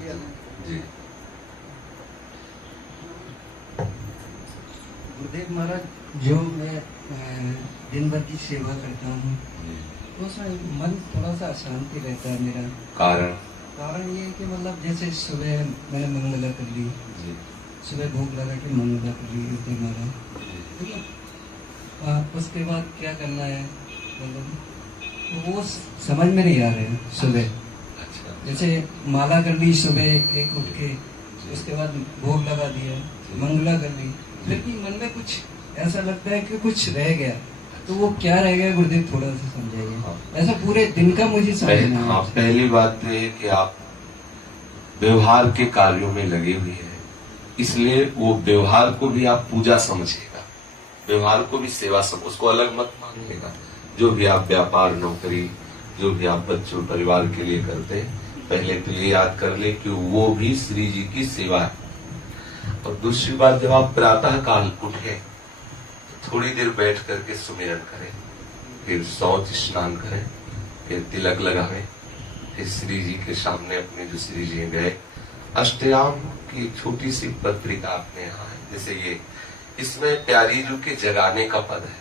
जी। गुरुदेव महाराज, जो मैं दिन भर की सेवा करता हूँ तो उसमें मन थोड़ा सा अशांति रहता है मेरा। कारण ये है कि मतलब जैसे सुबह मैंने मंगला कर ली, सुबह भूख लगा के मंगला कर ली गुरुदेव महाराज, ठीक है। उसके बाद क्या करना है मतलब वो समझ में नहीं आ रहे हैं। सुबह जैसे माला कर ली सुबह एक उठ के, उसके बाद भोग लगा दिया, मंगला कर ली, लेकिन मन में कुछ ऐसा लगता है कि कुछ रह गया। तो वो क्या रह गया गुरुदेव, थोड़ा सा समझाइए। ऐसा पूरे दिन का मुझे समझ नहीं आता। पहली बात तो है कि आप व्यवहार के कार्यों में लगे हुए हैं, इसलिए वो व्यवहार को भी आप पूजा समझिएगा, व्यवहार को भी सेवा समझ, उसको अलग मत मानिएगा। जो भी आप व्यापार, नौकरी, जो भी आप बच्चों परिवार के लिए करते हैं, पहले तो ये याद कर ले कि वो भी श्री जी की सेवा है। और दूसरी बात, जब आप प्रातः काल उठे तो थोड़ी देर बैठ करके सुमिरन करें, फिर शौच स्नान करें, फिर तिलक लगावें, फिर श्री जी के सामने अपने जो श्री जी गए, अष्टयाम की छोटी सी पत्रिका अपने यहाँ है, जैसे ये, इसमें प्यारी जी के जगाने का पद है।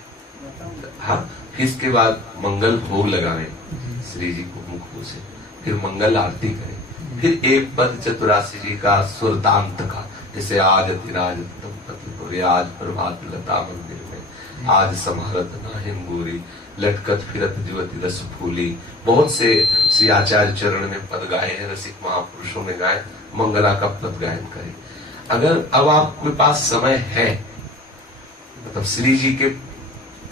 हाँ, फिर इसके बाद मंगल भोग लगावे श्री जी को मुख से, फिर मंगल आरती करें, फिर एक पद चतुरासी जी का सुरतांत का, जैसे आज अतिराज दंपति गोरे, आज प्रभात लता मंदिर में, आज समारत नाहिन गोरी, लटकत फिरत जुवती रस फूली। बहुत से श्री आचार्य चरण में पद गाए हैं, रसिक महापुरुषों ने गाए, मंगला का पद गायन करें। अगर अब आपके पास समय है, मतलब श्री जी के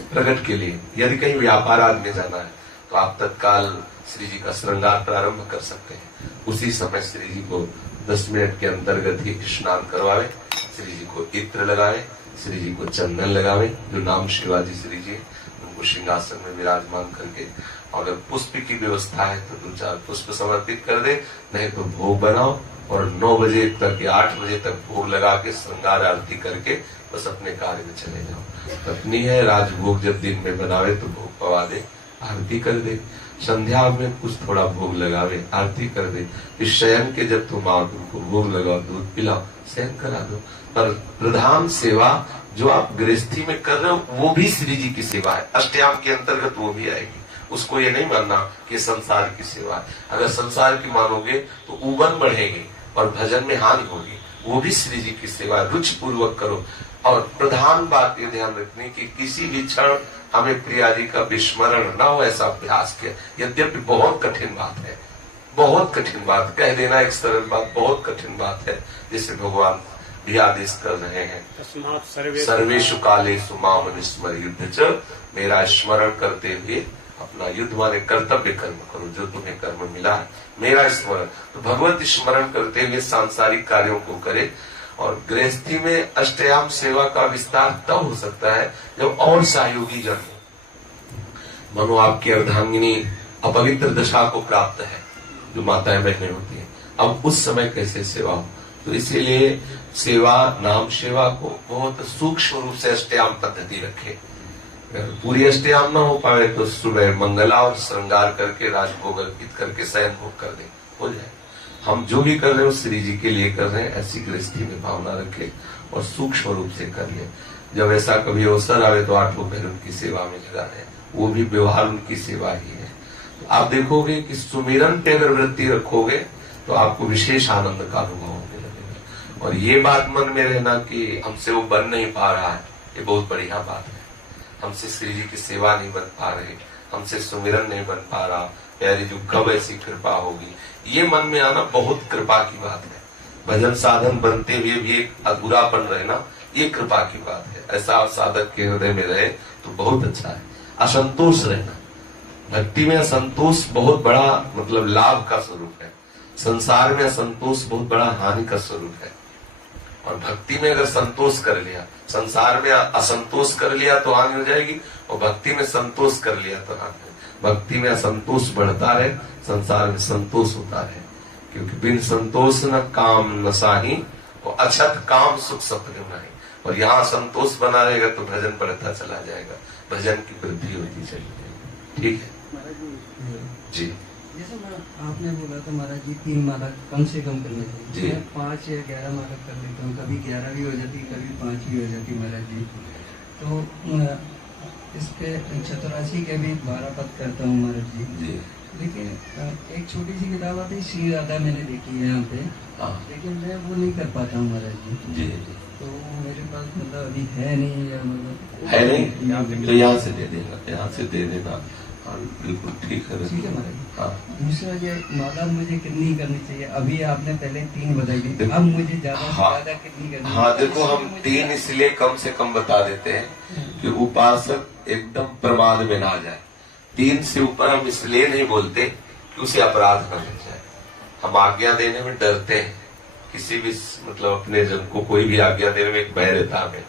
प्रकट के लिए, यदि कहीं व्यापार आदमी जाना है तो आप तत्काल श्री जी का श्रृंगार प्रारंभ कर सकते हैं। उसी समय श्री जी को 10 मिनट के अंतर्गत ही स्नान करवावे, श्री जी को इत्र लगावे, श्री जी को चंदन लगावे, जो नाम शिवाजी श्री जी, उनको सिंहासन में विराजमान करके, अगर पुष्प की व्यवस्था है तो 2-4 पुष्प समर्पित कर दे, नहीं तो भोग बनाओ और 9 बजे तक या 8 बजे तक भोग लगा के श्रृंगार आरती करके बस अपने कार्य में चले जाओ। पत्नी है, राजभोग जब दिन में बनावे तो भोग पवा दे, आरती कर दे, संध्या में कुछ थोड़ा भोग लगावे, आरती कर दे, फिर शयन के जब तुम आओ तुमको भोग लगाओ, दूध पिलाओ, शयन करा दो। पर प्रधान सेवा जो आप गृहस्थी में कर रहे हो वो भी श्री जी की सेवा है, अष्टयाम के अंतर्गत वो भी आएगी। उसको ये नहीं मानना कि संसार की सेवा है। अगर संसार की मानोगे तो उबन बढ़ेगी और भजन में हानि होगी। वो भी श्री जी की सेवा है, रुचि पूर्वक करो। और प्रधान बात ये ध्यान रखनी कि किसी भी क्षण हमें प्रिया जी का विस्मरण न हो, ऐसा अभ्यास किया। यद्यपि बहुत कठिन बात है, बहुत कठिन बात, कह देना एक सरल बात, बहुत कठिन बात है। जैसे भगवान भी आदेश कर रहे हैं, सर्वेषु कालेषु माम विस्मर युद्ध च, मेरा स्मरण करते हुए अपना युद्ध माने कर्तव्य कर्म करो, जो तुम्हें कर्म मिला है मेरा स्मरण। तो भगवत स्मरण करते हुए सांसारिक कार्यों को करे। और गृहस्थी में अष्टयाम सेवा का विस्तार तब हो सकता है जब और सहयोगी जन हो। मनो आपकी अर्धांगिनी अपवित्र दशा को प्राप्त है, जो माताएं बहनें होती हैं, अब उस समय कैसे सेवा हो। तो इसीलिए सेवा, नाम सेवा को बहुत सूक्ष्म रूप से अष्टयाम पद्धति रखे। अगर पूरी अष्टयाम न हो पाए तो सुबह मंगला और श्रृंगार करके राजभोग अर्पित करके शयन भोग कर दे, हो जाए। हम जो भी कर रहे हो श्री जी के लिए कर रहे हैं, ऐसी गृहस्थी में भावना रखे और सूक्ष्म रूप से कर ले। जब ऐसा कभी अवसर आवे तो 8 पहर उनकी सेवा में लगा रहे, वो भी व्यवहार उनकी सेवा ही है। तो आप देखोगे कि सुमिरन पे अगर वृत्ति रखोगे तो आपको विशेष आनंद का अनुभव होने लगेगा। और ये बात मन में रहना कि हमसे वो बन नहीं पा रहा है, ये बहुत बढ़िया बात है। हमसे श्री जी की सेवा नहीं बन पा रही, हमसे सुमिरन नहीं बन पा रहा, प्यारी जो कब ऐसी कृपा होगी, ये मन में आना बहुत कृपा की बात है। भजन साधन बनते हुए भी एक अधूरापन रहना, ये कृपा की बात है। ऐसा साधक के हृदय में रहे तो बहुत अच्छा है। असंतोष रहना, भक्ति में असंतोष बहुत बड़ा मतलब लाभ का स्वरूप है। संसार में असंतोष बहुत बड़ा हानि का स्वरूप है। और भक्ति में अगर संतोष कर लिया, संसार में असंतोष कर लिया तो हानि हो जाएगी, और भक्ति में संतोष कर लिया तो हानि। भक्ति में असंतोष बढ़ता है, संसार में संतोष होता है। क्योंकि बिन संतोष न काम न साही, और अछत काम सुख सपने नहीं। और यहाँ संतोष बना रहेगा तो भजन बढ़ता चला जाएगा, भजन की वृद्धि होती चली जाएगी। ठीक है जी। जैसे मैं आपने बोला था महाराज जी 3 माला कम से कम करने जी। चाहिए, मैं 5 या 11 माला कर लेता हूँ, कभी 11 भी हो जाती, कभी 5 भी हो जाती महाराज जी। तो इसके चतुरासी के भी 12 पद करता हूँ महाराज जी। जी। लेकिन एक छोटी सी किताब आती है श्री राधा, मैंने देखी है यहाँ पे, हाँ। लेकिन मैं वो नहीं कर पाता हूँ महाराज जी। जी। तो मेरे पास मतलब अभी है नहीं, या मतलब है नहीं तो यहाँ से दे देगा, यहाँ से दे देना। हाँ बिल्कुल ठीक है। ठीक है महाराज। हाँ। दूसरा ये माला मुझे कितनी करनी चाहिए? अभी आपने पहले 3 बताई थी, अब मुझे ज्यादा से हाँ। ज्यादा कितनी करनी हाँ चाहिए? देखो, हम 3 इसलिए कम से कम बता देते हैं कि उपासक एकदम प्रमाद में ना जाए। 3 से ऊपर हम इसलिए नहीं बोलते कि उसे अपराध न हो जाए। हम आज्ञा देने में डरते हैं, किसी भी मतलब अपने जन को कोई भी आज्ञा देने में एक भय रहता है।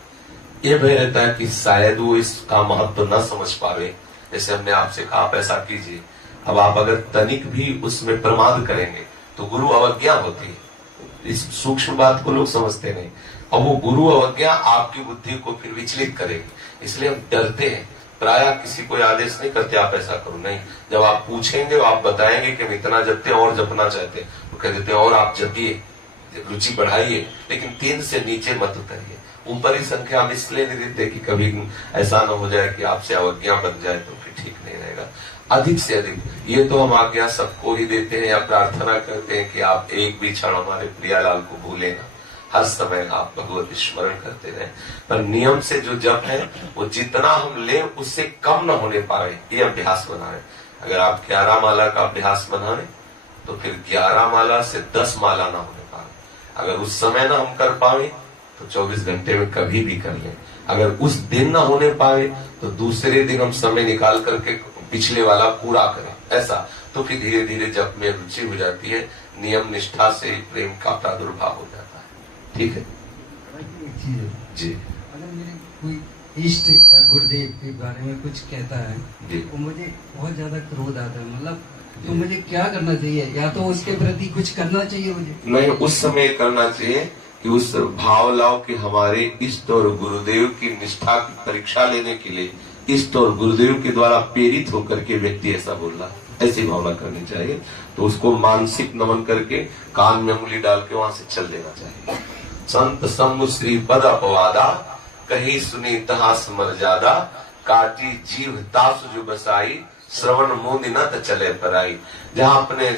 ये भय रहता है कि शायद वो इसका महत्व न समझ पावे। जैसे हमने आपसे कहा आप ऐसा कीजिए, अब आप अगर तनिक भी उसमें प्रमाद करेंगे तो गुरु अवज्ञा होती है। इस सूक्ष्म बात को लोग समझते नहीं। अब वो गुरु अवज्ञा आपकी बुद्धि को फिर विचलित करेगी, इसलिए हम डरते हैं। प्रायः किसी को आदेश नहीं करते आप ऐसा करो, नहीं। जब आप पूछेंगे आप बताएंगे कि हम इतना जपते और जपना चाहते हैं, तो कह देते हैं और आप जपिए, रुचि बढ़ाइए, लेकिन 3 से नीचे मत उतरिए। ऊपर ही संख्या हम इसलिए नहीं देते कि कभी ऐसा न हो जाए कि आपसे अवज्ञा बन जाए, तो फिर ठीक नहीं रहेगा। अधिक से अधिक ये तो हम आज्ञा सबको ही देते हैं या प्रार्थना करते हैं कि आप एक भी क्षण हमारे प्रियालाल को भूले ना, हर समय आप भगवत स्मरण करते रहे। पर नियम से जो जप है वो जितना हम ले उससे कम न होने पाए, ये अभ्यास बनाए। अगर आप 11 माला का अभ्यास बनाए तो फिर 11 माला से 10 माला ना होने पाए। अगर उस समय ना हम कर पाए तो 24 घंटे में कभी भी कर लें। अगर उस दिन ना होने पाए तो दूसरे दिन हम समय निकाल करके पिछले वाला पूरा करें, ऐसा। तो फिर धीरे धीरे जप में रुचि हो जाती है, नियम निष्ठा से प्रेम का प्रादुर्भाव हो जाता है। ठीक है जी। अगर मेरे कोई इष्ट या गुरुदेव के बारे में कुछ कहता है तो मुझे बहुत ज्यादा क्रोध आता है, मतलब तो मुझे क्या करना चाहिए? या तो उसके प्रति कुछ करना चाहिए मुझे? नहीं, उस समय करना चाहिए कि उस भाव लाओ कि हमारे इष्ट और गुरुदेव की निष्ठा की परीक्षा लेने के लिए इष्ट और गुरुदेव के द्वारा प्रेरित होकर के व्यक्ति ऐसा बोल रहा, ऐसी भावना करनी चाहिए। तो उसको मानसिक नमन करके कान में उंगली डाल के वहां से चल देना चाहिए। संत सम्मु श्री पद अपवादा, कहीं सुनी तहा समर ज्यादा, काटी जीव तासु जो बसाई, श्रवण मोदी न त चले पराई। जहाँ अपने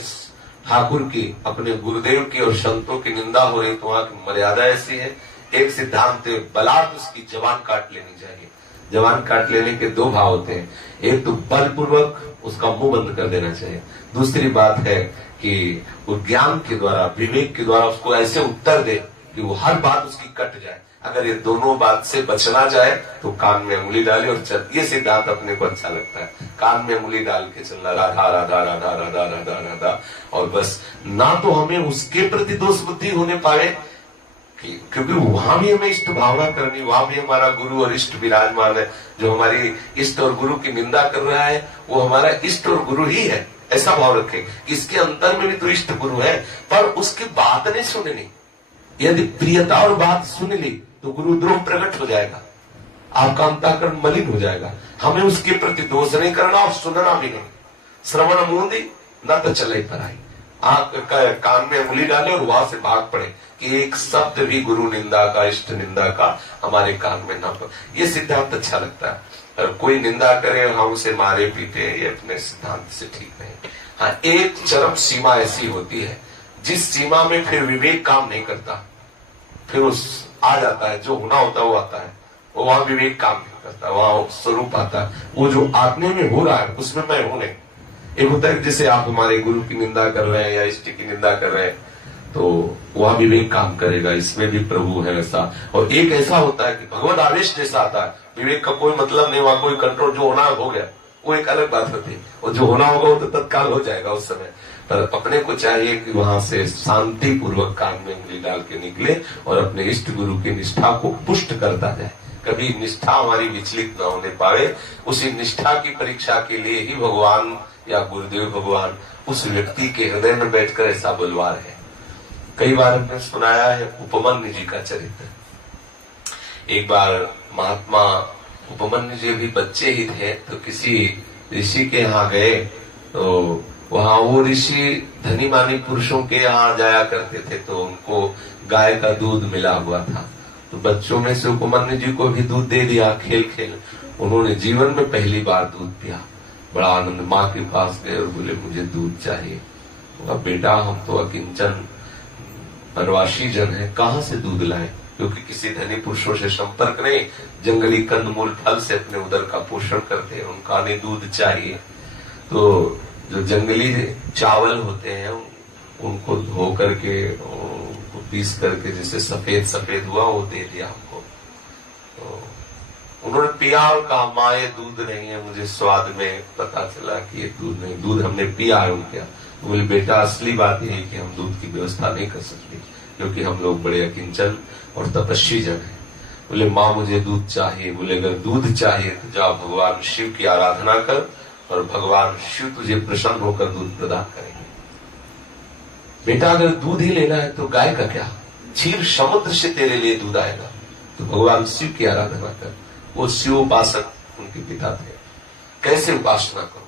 ठाकुर की, अपने गुरुदेव की और संतों की निंदा हो रही तो वहां की मर्यादा ऐसी है, एक सिद्धांत है, बलात् उसकी जबान काट लेनी चाहिए। जबान काट लेने के 2 भाव होते हैं, एक तो बलपूर्वक उसका मुंह बंद कर देना चाहिए, दूसरी बात है कि वो ज्ञान के द्वारा, विवेक के द्वारा उसको ऐसे उत्तर दे कि वो हर बात उसकी कट जाए। अगर ये दोनों बात से बचना जाए तो कान में उंगली डाले और चल। ये सिद्धांत अपने को अच्छा लगता है, कान में उंगली डाल के चलना, राधा राधा राधा राधा राधा राधा, और बस। ना तो हमें उसके प्रति दोष बुद्धि होने पाए, क्योंकि वहां भी हमें इष्ट भावना करनी, वहां भी हमारा गुरु और इष्ट विराजमान है। जो हमारी इष्ट और गुरु की निंदा कर रहा है वो हमारा इष्ट और गुरु ही है, ऐसा भाव रखें। इसके अंतर में भी तो इष्ट गुरु है, पर उसकी बात नहीं सुननी। यदि प्रियता और बात सुन ली तो गुरुद्रोह प्रकट हो जाएगा, आपका अंतःकरण मलिन हो जाएगा। हमें उसके प्रति दोष नहीं करना और सुनना भी नहीं। श्रवण मूंदी न तो चले पराई, आंख कान में उंगली डाले और वहां से भाग पड़े कि एक शब्द भी गुरु निंदा का, इष्ट निंदा का हमारे कान में न पड़े। ये सिद्धांत अच्छा लगता है। और कोई निंदा करे हम उसे मारे पीटे, ये अपने सिद्धांत से ठीक नहीं। हाँ, एक चरम सीमा ऐसी होती है जिस सीमा में फिर विवेक काम नहीं करता, फिर उस आ जाता है, जो होना होता है वो आता है, वो वहां विवेक काम नहीं करता, वहां स्वरूप आता है। वो जो आत्मा में हो रहा है उसमें मैं हूं नहीं। एक होता है जैसे आप हमारे गुरु की निंदा कर रहे हैं या इष्ट की निंदा कर रहे हैं तो वहां विवेक काम करेगा, इसमें भी प्रभु है ऐसा। और एक ऐसा होता है कि भगवत आवेश जैसा आता है, विवेक का कोई मतलब नहीं, वहां कोई कंट्रोल, जो होना हो गया, वो एक अलग बात होती है। और जो होना होगा वो तो तत्काल हो जाएगा उस समय। पर अपने को चाहिए कि वहां से शांति पूर्वक कान में उंगली डाल के निकले और अपने इष्ट गुरु की निष्ठा को पुष्ट करता जाए। कभी निष्ठा हमारी विचलित न होने पाए। उसी निष्ठा की परीक्षा के लिए ही भगवान या गुरुदेव भगवान उस व्यक्ति के हृदय में बैठकर ऐसा बुलवा रहे हैं। कई बार हमने सुनाया है उपमन्यु जी का चरित्र। एक बार महात्मा उपमन्यु जी भी बच्चे ही थे तो किसी ऋषि के यहाँ गए तो वहां वो ऋषि धनी मानी पुरुषों के यहाँ जाया करते थे, तो उनको गाय का दूध मिला हुआ था। तो बच्चों में से उपमन्यु जी को भी दूध दे दिया। खेल खेल उन्होंने जीवन में पहली बार दूध पिया। बड़ा आनंद, माँ के पास गए और बोले मुझे दूध चाहिए। बेटा हम तो अकिंचन वनवासी जन है, कहाँ से दूध लाए, क्योंकि किसी धनी पुरुषों से संपर्क नहीं, जंगली कंदमूल फल से अपने उदर का पोषण करते हैं, उनका हमें दूध चाहिए। तो जो जंगली चावल होते हैं उनको धो करके उनको पीस करके जैसे सफेद सफेद हुआ वो दे दिया हमको। तो उन्होंने पिया और कहा माँ ये दूध नहीं है, मुझे स्वाद में पता चला कि ये दूध नहीं, दूध हमने पिया है उनके। बोले बेटा असली बात यह है कि हम दूध की व्यवस्था नहीं कर सकते, क्योंकि हम लोग बड़े अकिंचन और तपस्वी जन हैं। बोले माँ मुझे दूध चाहिए। बोले अगर दूध चाहिए तो जा भगवान शिव की आराधना कर और भगवान शिव तुझे प्रसन्न होकर दूध प्रदान करेंगे। बेटा अगर दूध ही लेना है तो गाय का क्या, क्षीर समुद्र से तेरे लिए दूध आएगा, तो भगवान शिव की आराधना कर। वो शिव उपासक उनके पिता थे। कैसे उपासना करो,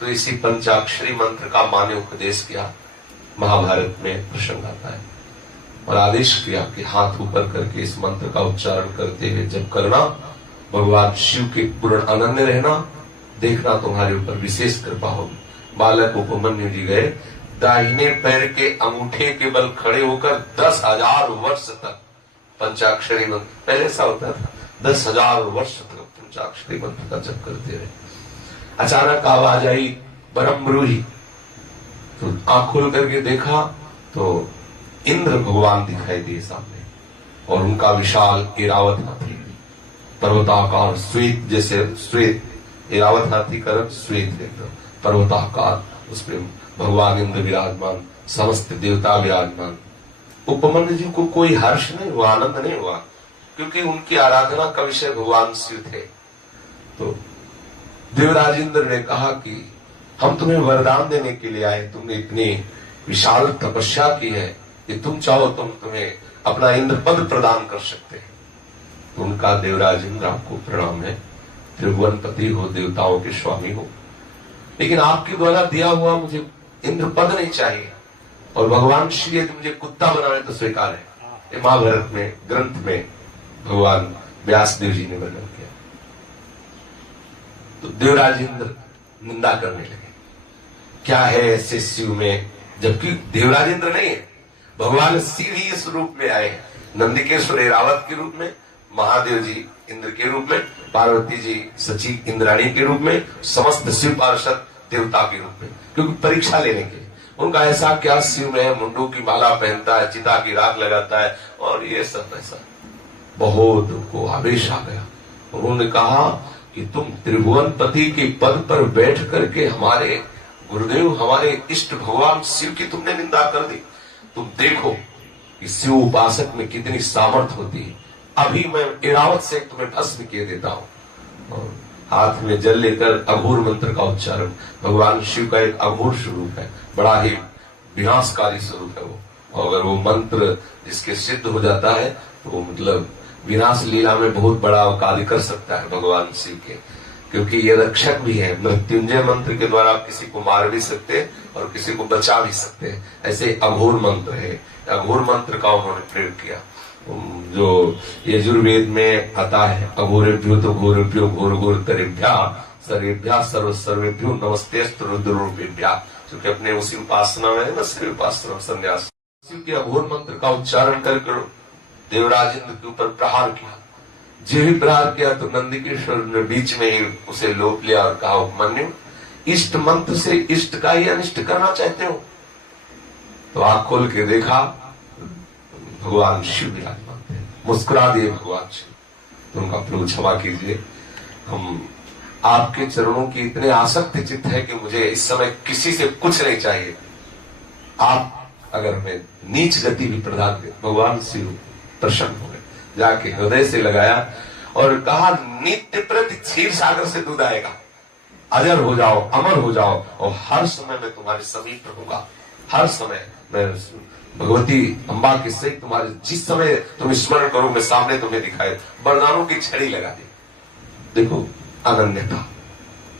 तो इसी पंचाक्षरी मंत्र का मां ने उपदेश किया। महाभारत में प्रसंग आता है और आदेश किया कि हाथ ऊपर करके इस मंत्र का उच्चारण करते हुए जब करना, भगवान शिव के पूर्ण अनन्य रहना, देखना तुम्हारे ऊपर विशेष कृपा होगी। बालक उपमन्यु जी गए, दाहिने पैर के अंगूठे के बल खड़े होकर 10,000 वर्ष तक पंचाक्षरी मंत्र, पहले ऐसा होता था 10,000 वर्ष तक पंचाक्षरी मंत्र का जप करते रहे। अचानक आवाज आई परम ब्रूहि, तो आंख खोल करके देखा तो इंद्र भगवान दिखाई दिए सामने, और उनका विशाल ऐरावत हाथी, पर्वताकार श्वेत, जैसे श्वेत ऐरावत हाथी का रंग श्वेत एकदम पर्वताकार, उस पर भगवान इंद्र विराजमान, समस्त देवता विराजमान। उपमन्यु जी को कोई हर्ष नहीं हुआ, आनंद नहीं हुआ, क्योंकि उनकी आराधना का विषय भगवान शिव थे। तो देवराज इंद्र ने कहा कि हम तुम्हें वरदान देने के लिए आए, तुमने इतनी विशाल तपस्या की है कि तुम चाहो तुम्हें अपना इंद्र पद प्रदान कर सकते हैं। तो उनका देवराज इंद्र आपको प्रणाम है, त्रिभुवन पति हो, देवताओं के स्वामी हो, लेकिन आपके द्वारा दिया हुआ मुझे इंद्र पद नहीं चाहिए, और भगवान श्री यदि मुझे कुत्ता बनाए तो स्वीकार है। ये महाभारत में ग्रंथ में भगवान व्यास देव जी ने वर्णन किया। तो देवराज इंद्र निंदा करने लगे, क्या है ऐसे शिव में, जबकि देवराज इंद्र नहीं है, भगवान शिव ही इस रूप में आए हैं, नंदिकेश्वर ऐरावत के रूप में, महादेव जी इंद्र के रूप में, पार्वती जी सची इंद्राणी के रूप में, समस्त शिव पार्षद देवता के रूप में, क्योंकि परीक्षा लेने के। उनका ऐसा क्या शिव में मुंडू की माला पहनता है, चिता की राख लगाता है, और ये सब ऐसा बहुत उनको आवेश आ गया। उन्होंने कहा कि तुम त्रिभुवन पति के पद पर बैठ करके हमारे गुरुदेव, हमारे इष्ट भगवान शिव की तुमने निंदा कर दी। तुम देखो कि शिव उपासक में कितनी सामर्थ्य होती है, अभी मैं ऐरावत से तुम्हें भस्म किए देता हूं। और हाथ में जल लेकर अघोर मंत्र का उच्चारण, भगवान शिव का एक अघोर स्वरूप है, बड़ा ही विनाशकारी स्वरूप है वो, और अगर वो मंत्र जिसके सिद्ध हो जाता है तो वो मतलब विनाश लीला में बहुत बड़ा कार्य कर सकता है भगवान शिव के, क्योंकि ये रक्षक भी है। मृत्युंजय मंत्र के द्वारा आप किसी को मार भी सकते हैं और किसी को बचा भी सकते हैं, ऐसे अघोर मंत्र है। अघोर मंत्र का उन्होंने प्रयोग किया, जो यजुर्वेद में आता है, अघोरेभ्यो तो घोरेभ्यो घोर घोर तरेभ्या सर्वेभ्या सर्व सर्वेभ्यो नमस्तेस्तु रुद्ररूपेभ्या, क्योंकि अपने उसी उपासना में है ना, शिव उपासना संन्यास। शिव के अघोर मंत्र का उच्चारण करके देवराज इंद्र के ऊपर प्रहार किया। जो ही प्रहार किया तो नंदिकेश्वर ने बीच में ही उसे लोप लिया और कहा उपमन्यु, इष्ट मंत्र से इष्ट का ही अनिष्ट करना चाहते हो? तो आंख खोल के देखा भगवान शिव विराजमान थे, मुस्कुरा दिए भगवान शिव। तो उनका प्रभु क्षमा कीजिए, हम आपके चरणों की इतने आसक्ति चित्त है कि मुझे इस समय किसी से कुछ नहीं चाहिए, आप अगर हमें नीच गति भी प्रदान करें। भगवान शिव प्रसन्न हो गए, जाके हृदय से लगाया और कहा नित्य प्रति क्षीर सागर से दूध आएगा, अजर हो जाओ, अमर हो जाओ, और हर समय मैं तुम्हारे समीप रहूंगा, हर समय मैं भगवती अम्बा के से तुम्हारे जिस समय तुम स्मरण करो मैं सामने तुम्हें दिखाई, वरदानों की छड़ी लगा दी। देखो अनन्यता,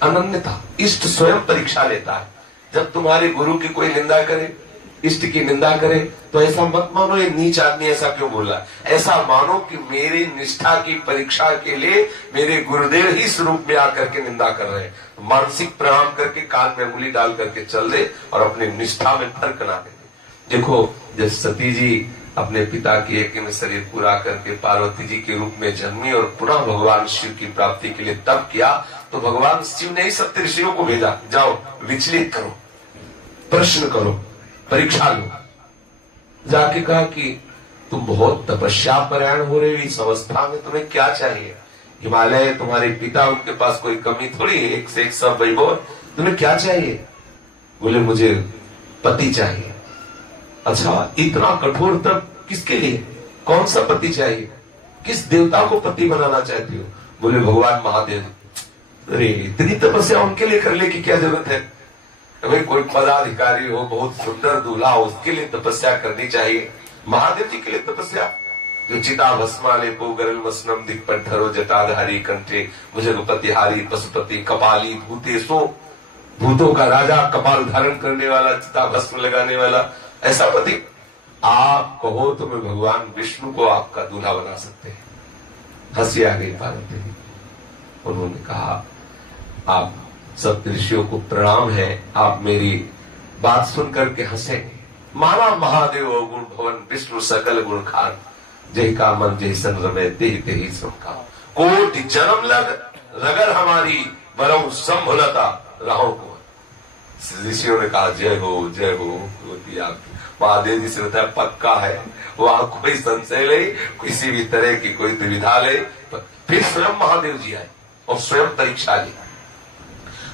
अनन्यता, इष्ट स्वयं परीक्षा लेता है जब तुम्हारे गुरु की कोई निंदा करे, इष्ट की निंदा करे, तो ऐसा मत मानो ये नीच आदमी ऐसा क्यों बोल रहा है। ऐसा मानो कि मेरी निष्ठा की परीक्षा के लिए मेरे गुरुदेव ही स्वरूप में आकर के निंदा कर रहे हैं। तो मानसिक प्रणाम करके कान में उंगली डाल करके चल दे और अपनी निष्ठा में फर्क ना दे। देखो, जब सती जी अपने पिता की एक में शरीर पूरा करके पार्वती जी के रूप में जन्मी और पुनः भगवान शिव की प्राप्ति के लिए तप किया, तो भगवान शिव ने ही सप्त ऋषियों को भेजा, जाओ विचलित करो, प्रश्न करो, परीक्षा लो। जाके कहा कि तुम बहुत तपस्या परायण हो रहे हो, इस अवस्था में तुम्हें क्या चाहिए। हिमालय तुम्हारे पिता, उनके पास कोई कमी थोड़ी है, एक से एक सब वैभव, तुम्हें क्या चाहिए। बोले मुझे पति चाहिए। अच्छा, इतना कठोर तप किसके लिए, कौन सा पति चाहिए, किस देवता को पति बनाना चाहती हो। बोले भगवान महादेव। अरे इतनी तपस्या उनके लिए कर ले की क्या जरूरत है। भाई कोई पदाधिकारी हो, बहुत सुंदर दूल्हा हो, उसके लिए तपस्या करनी चाहिए। महादेव जी के लिए तपस्या, जो चिता भस्माले पो गरल वसनम दिक्पठरो जटाधारी कंठे भुजगपतिहारी पशुपति कपाली भूतेशो, भूतों का राजा, कपाल धारण करने वाला, चिता भस्म लगाने वाला, ऐसा पति। आप कहो तो मैं भगवान विष्णु को आपका दूल्हा बना सकते हैं। हंसी आ गई पार्वती जी। उन्होंने कहा आप सब ऋषियों को प्रणाम है, आप मेरी बात सुन करके हंसेंगे। माना महादेव गुण भवन विष्णु सकल गुण खान, जय का मन जय सन रमे ते ही सुनका। कोटि जन्म रगर हमारी बरऊ संभुलता रहो को। ऋषियों ने कहा जय हो। महादेव जी से होता है पक्का है, वहां कोई संशय ले, किसी भी तरह की कोई दुविधा ले। फिर स्वयं महादेव जी आए और स्वयं परीक्षा ली।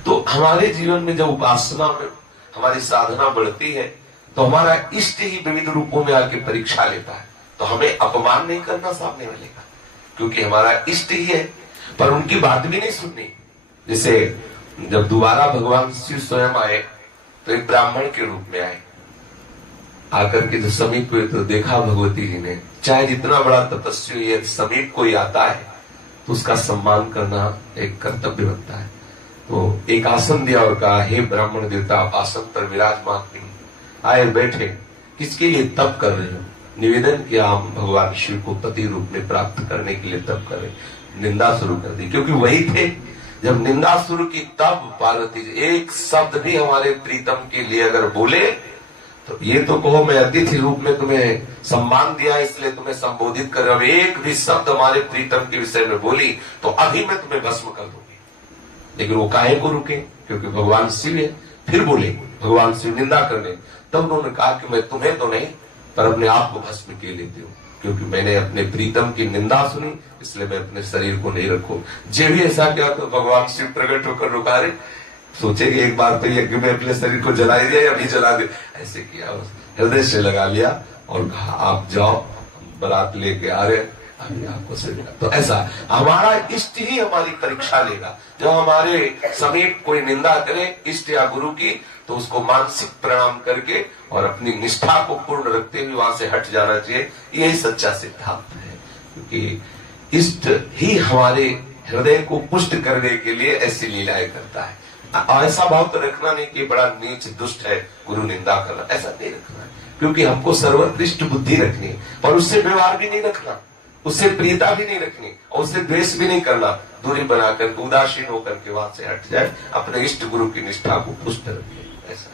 तो हमारे जीवन में जब उपासना में हमारी साधना बढ़ती है, तो हमारा इष्ट ही विविध रूपों में आके परीक्षा लेता है। तो हमें अपमान नहीं करना सामने वाले का, क्योंकि हमारा इष्ट ही है, पर उनकी बात भी नहीं सुननी। जैसे जब दोबारा भगवान शिव स्वयं आए, तो एक ब्राह्मण के रूप में आए। आकर के जो समीप हुए तो देखा भगवती जी ने, चाहे जितना बड़ा तपस्वी है, समीप कोई आता है तो उसका सम्मान करना एक कर्तव्य बनता है। तो एक आसन दिया और कहा, हे ब्राह्मण देवता, आप आसन पर विराजमान नहीं, आए बैठे, किसके लिए तप कर रहे हो। निवेदन किया, हम भगवान शिव को पति रूप में प्राप्त करने के लिए तप कर रहे। निंदा शुरू कर दी, क्योंकि वही थे। जब निंदा शुरू की, तब पार्वती जी एक शब्द भी हमारे प्रीतम के लिए अगर बोले, तो ये तो कहो मैं अतिथि रूप में तुम्हें सम्मान दिया इसलिए तुम्हें संबोधित कर रहा हूं, एक भी शब्द हमारे प्रीतम के विषय में बोली तो अभी मैं तुम्हें भस्म कर दूंगी। लेकिन वो काहे को रुके, क्योंकि भगवान शिव है। फिर बोले भगवान शिव निंदा करने, तब उन्होंने कहा कि मैं तुम्हें तो नहीं पर अपने आप को भस्म किए लेती हूँ, क्योंकि मैंने अपने प्रीतम की निंदा सुनी, इसलिए मैं अपने शरीर को नहीं रखूं। जे भी ऐसा किया तो भगवान शिव प्रकट होकर रुका रहे, सोचेंगे एक बार तो यज्ञ में अपने शरीर को जला दिया या नहीं जला दे। ऐसे किया, हृदय से लगा लिया और कहा आप जाओ, बारात लेके आ रहे, अभी आपको शरीर। तो ऐसा हमारा इष्ट ही हमारी परीक्षा लेगा। जब हमारे समीप कोई निंदा करे इष्ट या गुरु की, तो उसको मानसिक प्रणाम करके और अपनी निष्ठा को पूर्ण रखते हुए वहां से हट जाना चाहिए। यही सच्चा सिद्धांत है, क्योंकि इष्ट ही हमारे हृदय को पुष्ट करने के लिए ऐसी लीलाएं करता है। ऐसा भाव तो रखना नहीं कि बड़ा नीच दुष्ट है गुरु निंदा करना, ऐसा नहीं रखना है, क्योंकि हमको सर्वोत्कृष्ट बुद्धि रखनी है और उससे व्यवहार भी नहीं रखना, उससे प्रियता भी नहीं रखनी और उससे द्वेष भी नहीं करना। दूरी बनाकर उदासीन होकर के वहां से हट जाए, अपने इष्ट गुरु की निष्ठा को पुष्ट रखे। ऐसा